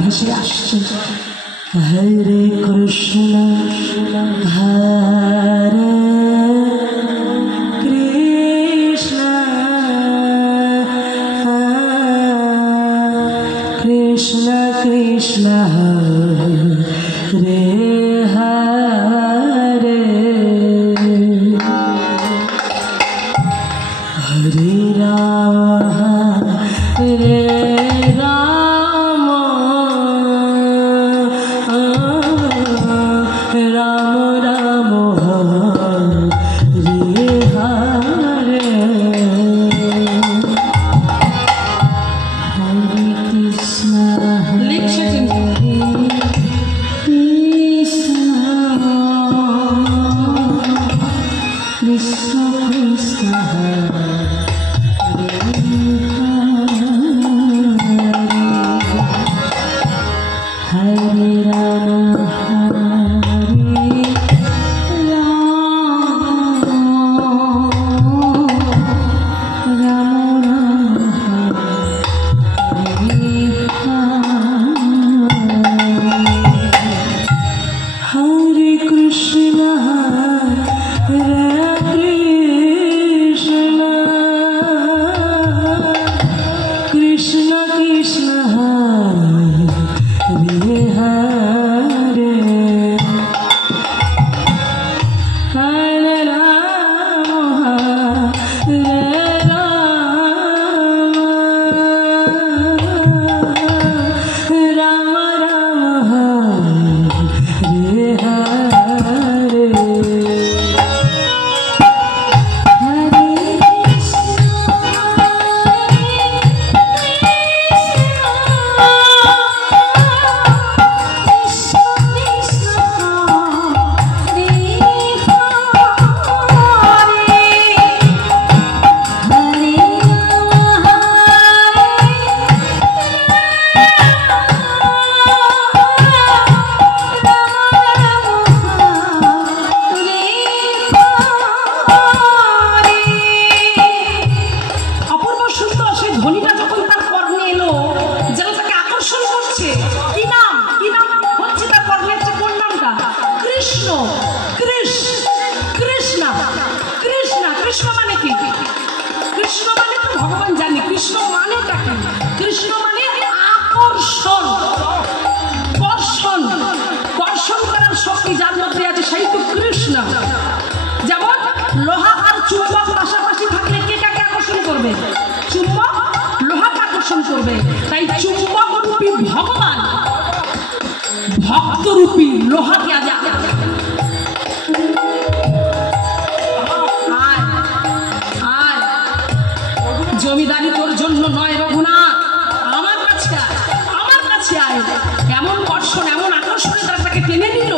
ভেসে আসছে। হরে কৃষ্ণ হরে কৃষ্ণ কৃষ্ণ কৃষ্ণ হরে হরে হরে রাম হরে রাম রাম রাম হরে হরে হরে কৃষ্ণ লিখছে Krishna Krishna Krishna Hare Rama Hare Rama Hare Krishna Hare Krishna Krishna Krishna Hare Hare Hare Rama Hare Rama Rama Rama Hare Hare লোহা আর চুম্বক পাশাপাশি থাকলে কে কাকে আকর্ষণ করবে? চুম্বক লোহাকে আকর্ষণ করবে। তাই চুম্বক রূপী ভগবান ভক্ত রূপী লোহাকে আজ জমিদারি তোর জন্য নয় রঘুনাথ, আমার কাছে আয়। এমন কর্ষণ এমন আকর্ষণে তাকে টেনে নিল,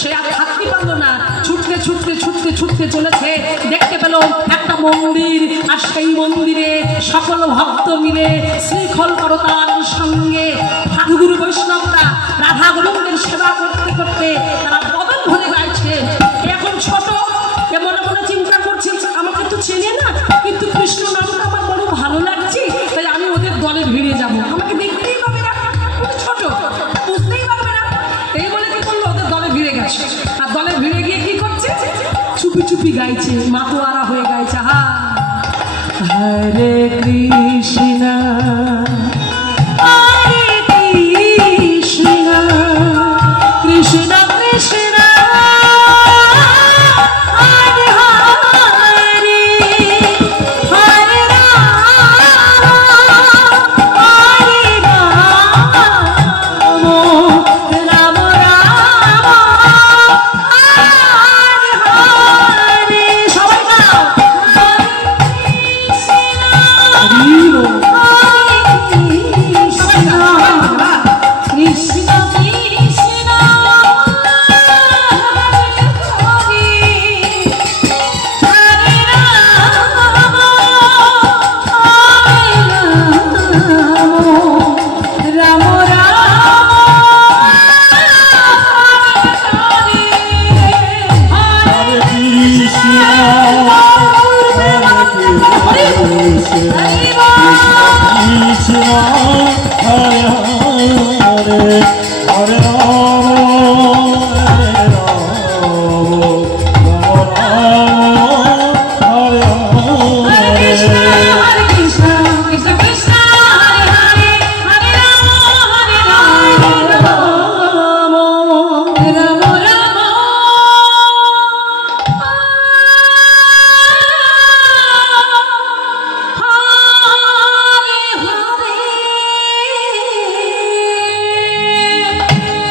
সে আর থাকতে পারলো না। ছুটতে ছুটতে ছুটতে ছুটতে চলেছে, দেখতে পেল একটা মন্দির, আর সেই মন্দিরে সকল ভক্ত মিলে শৃঙ্খলতার সঙ্গে সাধুগুরু বৈষ্ণবরা রাধা গোবিন্দের সেবা করতে করতে তারা বদন ধরে গাইছে। এখন ছোট এ মনে মনে চিন্তা করছে, আমাকে তো চেনে না, কিন্তু কৃষ্ণ নামটা আমার বড় ভালো লাগছে, তাই আমি ওদের দলে ভিড়ে যাব, আমাকে দেখতেই পাবে না, ছোট বুঝতেই পারবে না। এই বলে কি করলো, ওদের দলে ভিড়ে গেছে। আর দলে ভিড়ে গিয়ে কি করছে, চুপি চুপি গাইছে, মাতোয়ারা হয়ে গাইছে। হরে কৃষ্ণ